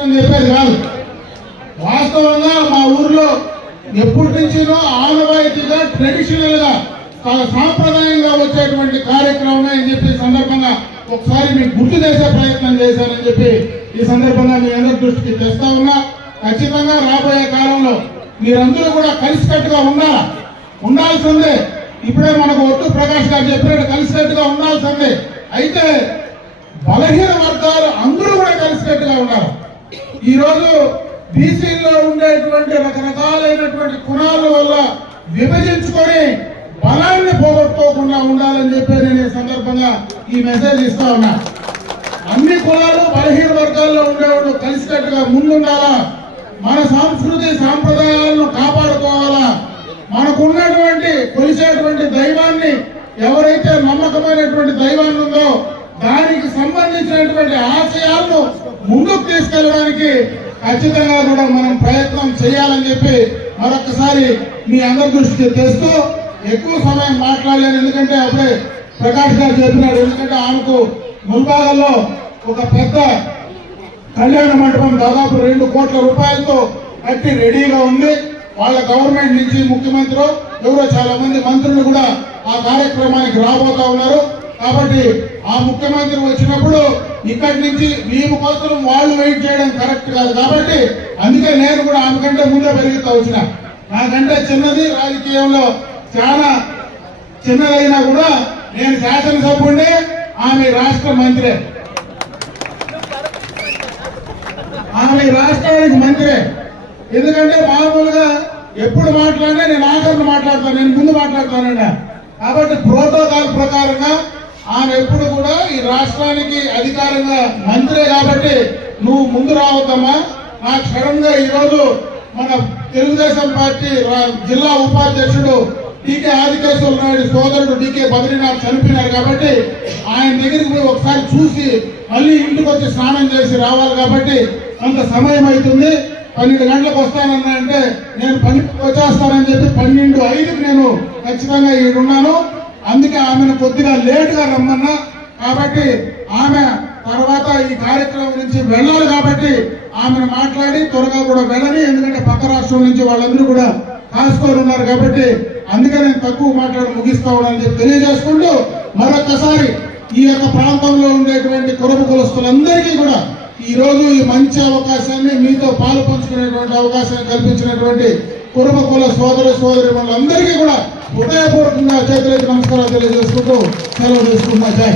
చెప్పేది కాదు. వాస్తవంగా మా ఊర్లో ఎప్పటి నుంచినో ఆనవాయితీగా ట్రెడిషనల్గా చాలా సాంప్రదాయంగా వచ్చేటువంటి కార్యక్రమమే అని చెప్పి సందర్భంగా ఒకసారి మీకు గుర్తు చేసే ప్రయత్నం చేశానని చెప్పి ఈ సందర్భంగా మీ అందరి దృష్టికి తెస్తా ఉన్నా. ఖచ్చితంగా రాబోయే కాలంలో మీరందరూ కూడా కలిసికట్టుగా ఉండాలా? ఉండాల్సిందే. ఇప్పుడే మనకు ఒట్టు ప్రకాష్ గారు చెప్పినట్టు కలిసికట్టుగా ఉండాల్సిందే. అయితే బలహీన వర్గాలు అందరూ కూడా కలిసికట్టుగా ఉన్నారు ఈరోజు రోజు బీసీల్లో ఉండేటువంటి రకరకాలైనటువంటి కులాల వల్ల విభజించుకొని బలాన్ని పోగొట్టుకోకుండా ఉండాలని చెప్పి నేను ఈ సందర్భంగా ఈ మెసేజ్ ఇస్తా ఉన్నా. అన్ని కులాలు బలహీన వర్గాల్లో ఉండేవాళ్ళు కలిసికట్టుగా ముందుండాలా? మన సంస్కృతి సాంప్రదాయాలను కాపాడుకోవాలా? మనకు ఉన్నటువంటి కొలిసేటువంటి దైవాన్ని ఎవరైతే నమ్మకమైనటువంటి దైవాన్ని ఉందో దానికి సంబంధించినటువంటి ఆశయాలను ముందుకు తీసుకెళ్ళడానికి ఖచ్చితంగా కూడా మనం ప్రయత్నం చేయాలని చెప్పి మరొకసారి మీ అందరి దృష్టికి తెస్తూ ఎక్కువ సమయం మాట్లాడలేను. ఎందుకంటే అప్పుడే ప్రకాష్ గారు చెప్పినాడు ఎందుకంటే ఆమెకు ముల్బాగల్లో ఒక పెద్ద కళ్యాణ మండపం దాదాపు రెండు కోట్ల రూపాయలతో కట్టి రెడీగా ఉంది. వాళ్ళ గవర్నమెంట్ నుంచి ముఖ్యమంత్రి ఎవరో చాలా మంది మంత్రులు కూడా ఆ కార్యక్రమానికి రాబోతా ఉన్నారు. కాబట్టి ఆ ముఖ్యమంత్రి వచ్చినప్పుడు ఇక్కడి నుంచి మేము కోసం వాళ్ళు వెయిట్ చేయడం కరెక్ట్ కాదు కాబట్టి అందుకే నేను కూడా ఆమె కంటే ముందే పెరుగుతా వచ్చిన. నాకంటే చిన్నది రాజకీయంలో చాలా చిన్నదైనా కూడా నేను శాసనసభ్యుడిని ఆమె రాష్ట్ర మంత్రి. ఆమె రాష్ట్రానికి మంత్రి. ఎందుకంటే మామూలుగా ఎప్పుడు మాట్లాడినా నేను ఆఖరిని మాట్లాడతాను నేను ముందు మాట్లాడతానండి కాబట్టి ప్రోటోకాల్ ప్రకారంగా ఆమె ఎప్పుడు కూడా ఈ రాష్ట్రానికి అధికారంగా మంత్రే కాబట్టి నువ్వు ముందు రావద్దమ్మా. నా క్షణంగా ఈరోజు మన తెలుగుదేశం పార్టీ జిల్లా ఉపాధ్యక్షుడు టీకే ఆదికేశ్వర నాయుడు సోదరుడు డికే బద్రీనాథ్ చనిపోయినారు కాబట్టి ఆయన దగ్గరికి పోయి ఒకసారి చూసి మళ్ళీ ఇంటికి వచ్చి స్నానం చేసి రావాలి కాబట్టి అంత సమయం అవుతుంది. పన్నెండు గంటలకు వస్తానన్నా అంటే నేను పన్నెండుకి వచ్చేస్తానని చెప్పి పన్నెండు ఐదుకి నేను ఖచ్చితంగా ఈడున్నాను. అందుకే ఆమెను కొద్దిగా లేటుగా రమ్మన్నా. కాబట్టి ఆమె తర్వాత ఈ కార్యక్రమం నుంచి వెళ్ళాలి కాబట్టి ఆమెను మాట్లాడి త్వరగా కూడా వెళ్ళని ఎందుకంటే పక్క రాష్ట్రం నుంచి వాళ్ళందరూ కూడా కాసుకొని ఉన్నారు కాబట్టి అందుకే నేను తక్కువ మాట్లాడి ముగిస్తా ఉన్నానని చెప్పి తెలియజేసుకుంటూ మరొకసారి ఈ యొక్క ప్రాంతంలో ఉండేటువంటి కురపు కులస్తులందరికీ కూడా ఈ రోజు ఈ మంచి అవకాశాన్ని మీతో పాలు పంచుకునేటువంటి అవకాశాన్ని కల్పించినటువంటి కుటుంబ కుల సోదర సోదరి వాళ్ళందరికీ కూడా హృదయపూర్వకంగా చేతులైతే నమస్కారాలు తెలియజేసుకుంటూ సెలవు తీసుకుంటున్నా. జై